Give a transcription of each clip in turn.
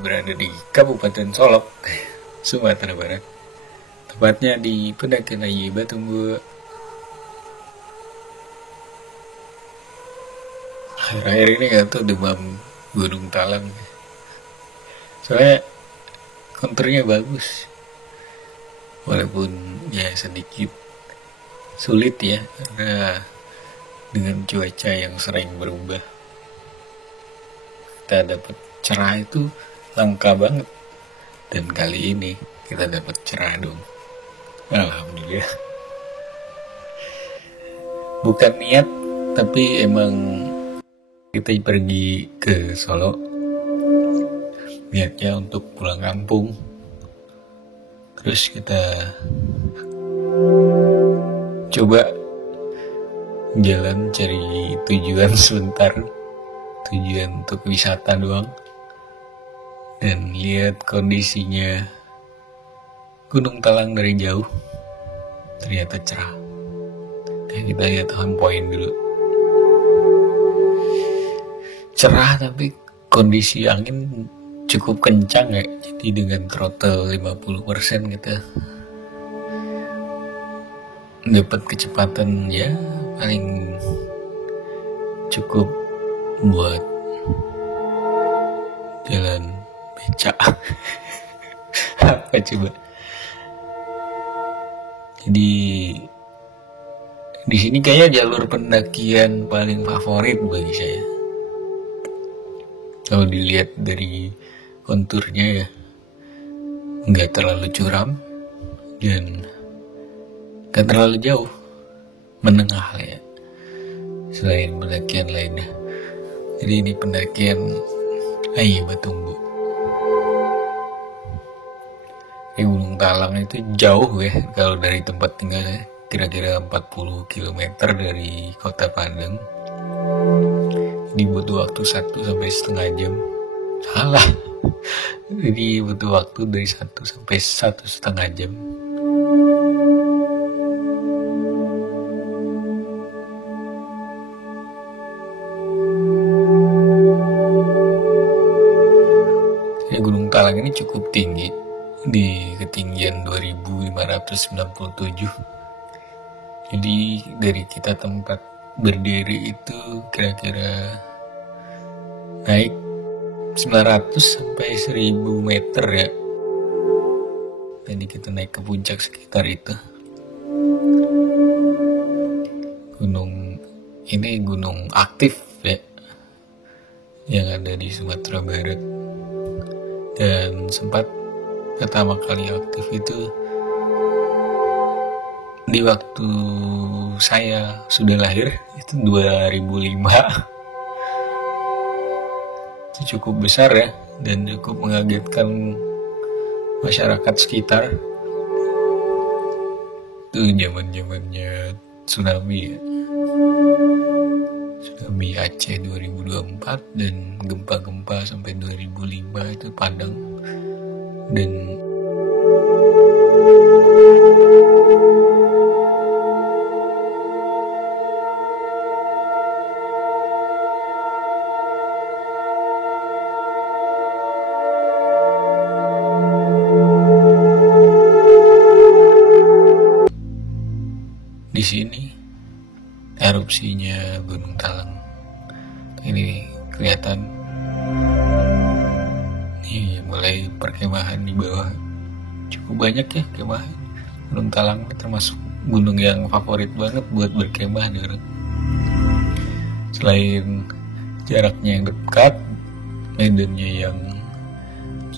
berada di Kabupaten Solok, Sumatera Barat. Tepatnya di pendakian Ayi Batunggu. Akhir-akhir ini gak tuh demam Gunung Talang. Soalnya konturnya bagus, walaupun ya sedikit sulit ya, karena dengan cuaca yang sering berubah. Kita dapat cerah itu langka banget, dan kali ini kita dapat cerah dong. Alhamdulillah. Bukan niat, tapi emang kita pergi ke Solo niatnya untuk pulang kampung. Terus kita coba jalan cari tujuan sebentar, tujuan untuk wisata doang, dan lihat kondisinya Gunung Talang dari jauh ternyata cerah. Kita lihat on point dulu, cerah tapi kondisi angin cukup kencang ya, jadi dengan throttle 50% kita dapat kecepatan ya paling cukup buat jalan becak. Apa coba? Jadi di sini kayaknya jalur pendakian paling favorit bagi saya. Kalau dilihat dari konturnya ya, nggak terlalu curam dan nggak terlalu jauh, menengah lah ya, selain pendakian lainnya. Jadi ini pendakian Ayi Batunggu. Gunung Talang itu jauh ya, kalau dari tempat tinggalnya kira-kira 40 km dari kota Padang. Jadi butuh waktu 1-1,5 jam. Salah. Jadi butuh waktu dari 1-1,5 jam. Gunung Talang ini cukup tinggi, di ketinggian 2597. Jadi dari kita tempat berdiri itu kira-kira naik 900 sampai 1000 meter ya. Jadi kita naik ke puncak sekitar itu. Gunung ini gunung aktif ya, yang ada di Sumatera Barat. Dan sempat pertama kali aktif itu di waktu saya sudah lahir, itu 2005. Itu cukup besar ya, dan cukup mengagetkan masyarakat sekitar. Itu zaman-zamannya tsunami ya, tsunami Aceh 2024, dan gempa-gempa sampai 2005 itu Padang. Dan di sini erupsinya Gunung Talang ini kelihatan. Nih mulai perkemahan di bawah cukup banyak ya kemahan. Gunung Talang termasuk gunung yang favorit banget buat berkemah dulu. Selain jaraknya yang dekat, medannya yang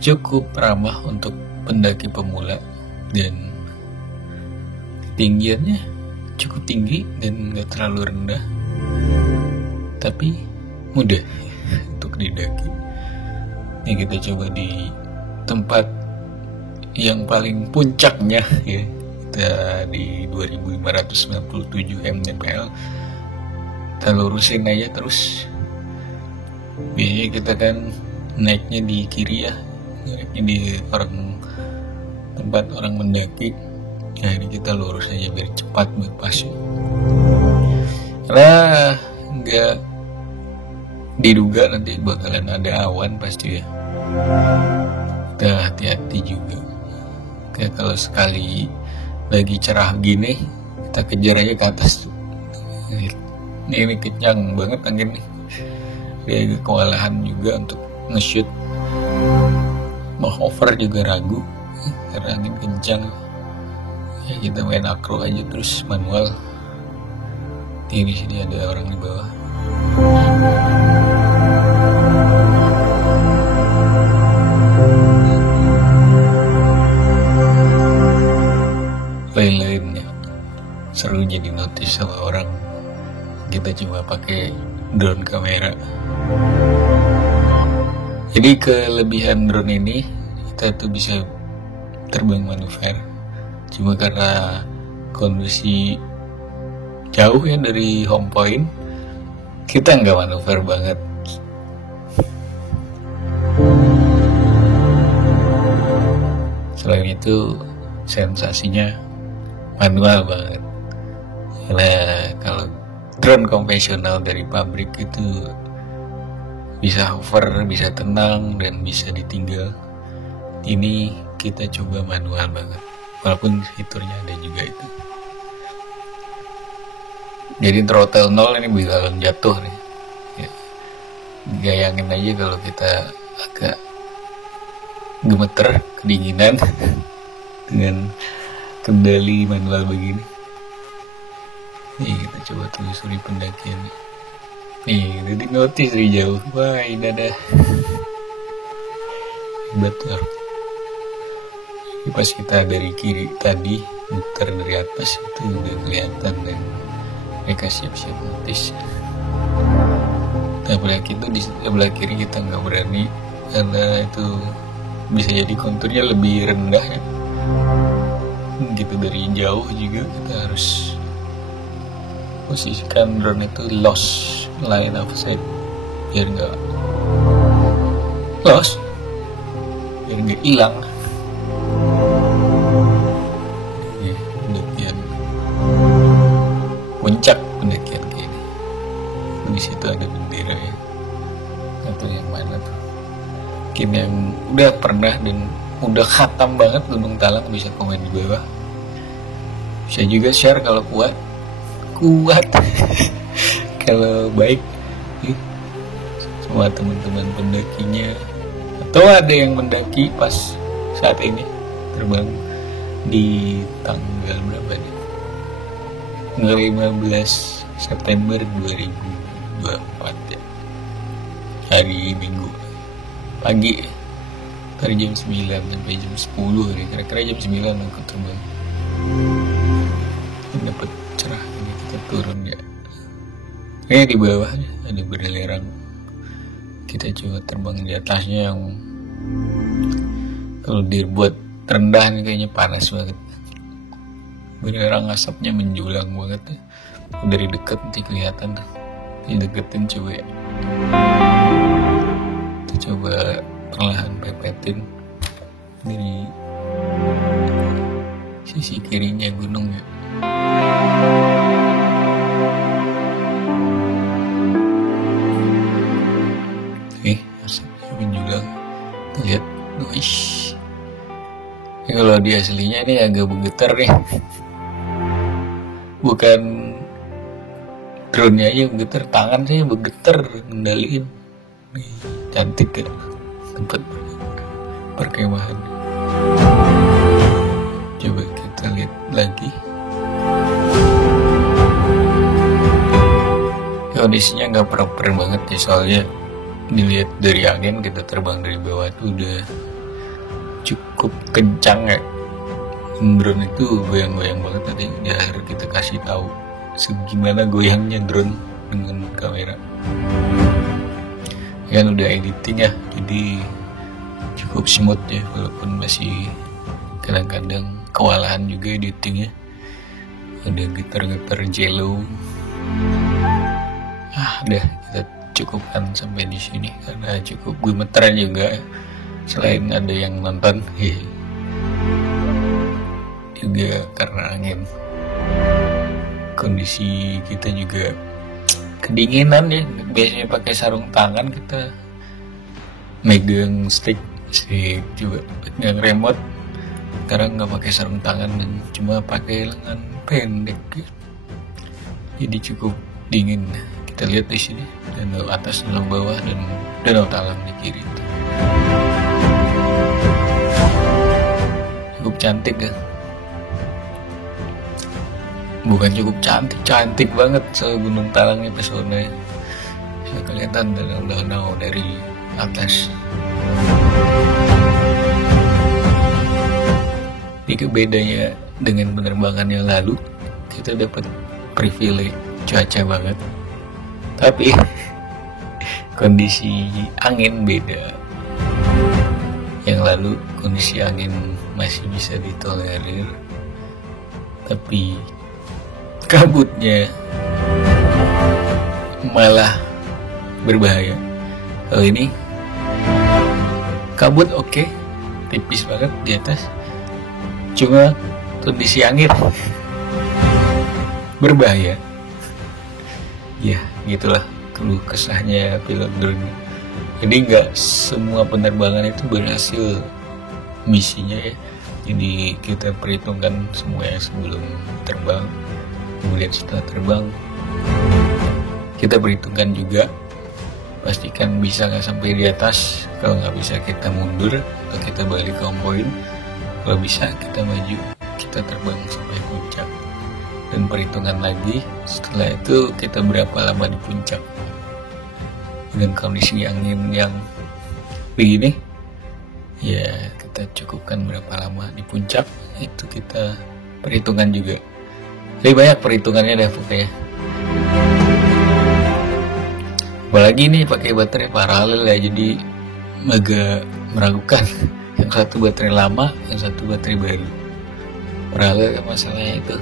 cukup ramah untuk pendaki pemula, dan ketinggiannya cukup tinggi dan gak terlalu rendah, tapi mudah untuk didaki. Ini kita coba di tempat yang paling puncaknya ya, kita di 2597 mdpl. Kita lurusin aja terus. Biasanya kita kan naiknya di kiri ya, naiknya di tempat orang mendaki. Nah ini kita lurus aja biar cepat buat pasnya. Karena nggak diduga nanti bakalan ada awan pasti ya. Kita hati-hati juga. Kayak kalau sekali lagi cerah gini, kita kejar aja ke atas. Ini kencang banget angin nih. Dia kewalahan juga untuk nge-shoot. Mau hover juga ragu karena angin kencang. Ya kita main akro aja terus manual. Di sini ada orang di bawah. Lain-lainnya seru jadi notice sama orang. Kita cuma pakai drone kamera. Jadi kelebihan drone ini kita tuh bisa terbang manuver. Cuma karena kondisi jauh ya dari home point, kita nggak manuver banget. Selain itu sensasinya manual banget. Karena kalau drone konvensional dari pabrik itu bisa hover, bisa tenang, dan bisa ditinggal. Ini kita coba manual banget, walaupun fiturnya ada juga itu. Jadi throttle 0 ini bakalan jatuh nih ya. Bayangin aja kalau kita agak gemeter, kedinginan dengan kendali manual begini. Nih kita coba telusuri pendakian nih. Jadi notice dari jauh. Wah, ini ada betul. Pas kita dari kiri tadi muter dari atas itu udah kelihatan dan mereka siap-siap notice. Sebelah itu di sebelah kiri kita nggak berani karena itu bisa jadi konturnya lebih rendah ya. Gitu dari jauh juga kita harus posisikan drone itu lost line of sight biar nggak lost, biar nggak hilang. Pendakian puncak, pendakian kayak ini. Di situ ada bendera ya. Atau yang mana tuh? Mungkin yang udah pernah dan udah khatam banget Gunung Talang bisa komen di bawah. Bisa juga share kalau kuat. Kalau baik semua teman-teman pendakinya, atau ada yang mendaki pas saat ini terbang di tanggal berapa nih? Tanggal 15 September 2024 ya. Hari Minggu pagi dari jam 9 sampai jam 10 nih. Kira-kira jam 9 aku terbang. Dapat cerah ini kita turun ya. Di bawahnya ada belerang. Kita coba terbang di atasnya yang kalau dibuat rendah nih kayaknya panas banget. Belerang asapnya menjulang banget ya. Dari dekat nanti kelihatan tuh. Dideketin coba ya. Kita coba perlahan pepetin dari sisi kirinya gunung ya. Asapnya menjulang. Lihat, wish. Kalau di aslinya ini agak bergetar nih. Bukan drone-nya aja bergetar, tangan saya bergetar ngendaliin. Cantik ya tempat perkemahan. Coba kita lihat lagi. Kondisinya nggak proper banget ya, soalnya dilihat dari angin kita terbang dari bawah itu udah cukup kencang ya. Drone itu goyang-goyang banget, nanti di akhir kita kasih tahu segimana goyangnya drone dengan kamera. Kan udah editing ya, jadi cukup smooth ya, walaupun masih kadang-kadang kewalahan juga editingnya. Ada getar-getar jello. Udah kita cukupkan sampai di sini karena cukup gemeteran juga. Selain ada yang nonton, juga karena angin. Kondisi kita juga kedinginan ya. Biasanya pakai sarung tangan, kita megang stick juga megang remote. Sekarang nggak pakai sarung tangan dan cuma pakai lengan pendek, jadi cukup dingin. Kita lihat di sini danau atas, danau bawah, dan danau Talang di kiri. Cukup cantik ya, bukan cukup cantik, cantik banget. So Gunung Talang ini pesona, bisa kelihatan danau-danau dari atas. Ini bedanya dengan penerbangan yang lalu, kita dapat privilege cuaca banget, tapi kondisi angin beda. Yang lalu kondisi angin masih bisa ditolerir, tapi kabutnya malah berbahaya. Kalau ini kabut oke, tipis banget di atas, cuma kondisi angin berbahaya. Ya gitulah keluh kesahnya pilot drone. Jadi nggak semua penerbangan itu berhasil misinya ya. Jadi kita perhitungkan semua yang sebelum terbang, kemudian setelah terbang kita perhitungkan juga, pastikan bisa nggak sampai di atas. Kalau nggak bisa kita mundur atau kita balik ke home point. Kalau bisa kita maju, kita terbang sampai puncak, dan perhitungan lagi setelah itu kita berapa lama di puncak. Dengan kondisi angin yang begini ya, kita cukupkan berapa lama di puncak, itu kita perhitungan juga. Lebih banyak perhitungannya deh pokoknya. Apalagi nih pakai baterai paralel ya, jadi agak meragukan. Yang satu baterai lama, yang satu baterai baru. Paralel kan masalahnya itu,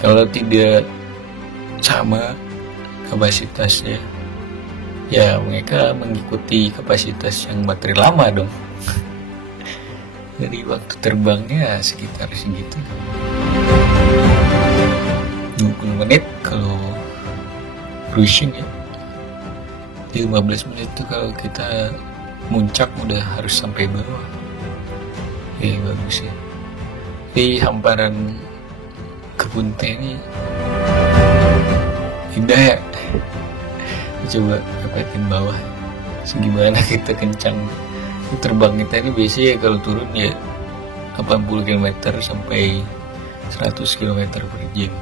kalau tidak sama kapasitasnya, ya mereka mengikuti kapasitas yang baterai lama dong. Jadi waktu terbangnya sekitar segitu, 20 menit kalau cruising ya. Di 15 menit itu kalau kita muncak udah harus sampai bawah. Bagus ya. Di hamparan kebun teh ini indah ya. Coba dapetin bawah segimana kita kencang. Terbang kita ini biasanya kalau turun ya 80 km sampai 100 km per jam.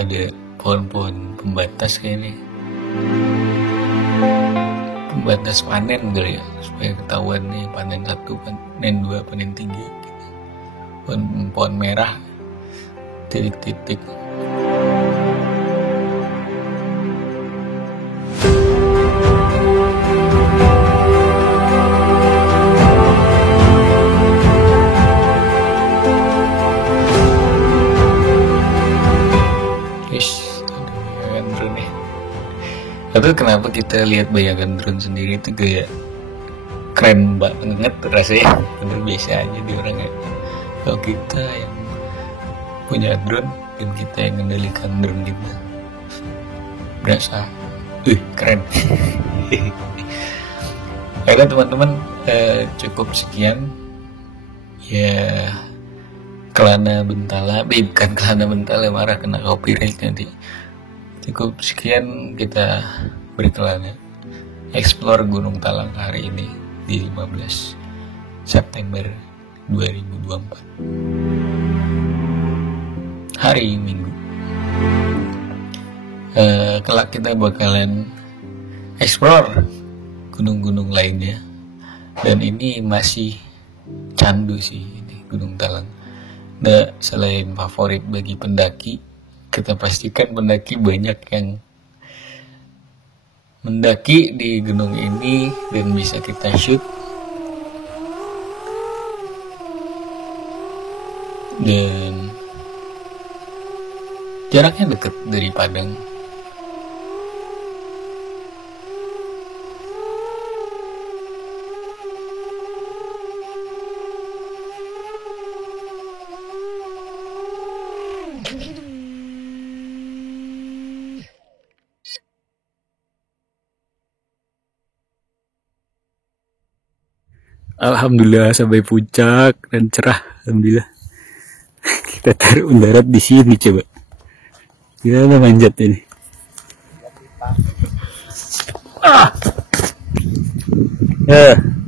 Ada pohon-pohon pembatas kayak ini, pembatas panen kali ya, supaya ketahuan nih panen 1, panen 2, panen 3 gitu. Pohon merah, titik-titik. Tapi kenapa kita lihat bayangan drone sendiri itu kayak keren banget rasanya, bener biasa aja di orang ya. Kalau kita yang punya drone dan kita yang mengendalikan drone kita, berasa keren. Oke teman-teman, cukup sekian ya. Kelana Bentala, bukan Kelana Bentala, marah kena copyright nanti. Cukup sekian kita berkelana explore Gunung Talang hari ini di 15 September 2024, hari Minggu. Kelak kita bakalan explore gunung-gunung lainnya, dan ini masih candu sih ini Gunung Talang. Nah, selain favorit bagi pendaki, kita pastikan pendaki banyak yang mendaki di gunung ini dan bisa kita shoot. Dan jaraknya dekat dari Padang. Alhamdulillah sampai puncak dan cerah. Alhamdulillah. Kita taruh mendarat di sini coba. Gimana manjat ini?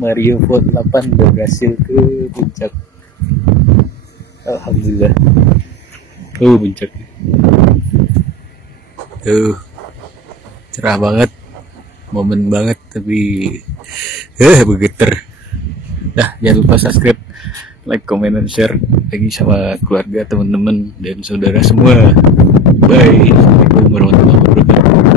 Mario Vote 8 udah berhasil ke puncak. Alhamdulillah. Puncaknya. Cerah banget. Momen banget tapi begeter. Nah, jangan lupa subscribe, like, comment, dan share lagi sama keluarga, teman-teman, dan saudara semua. Bye. Assalamualaikum warahmatullahi wabarakatuh.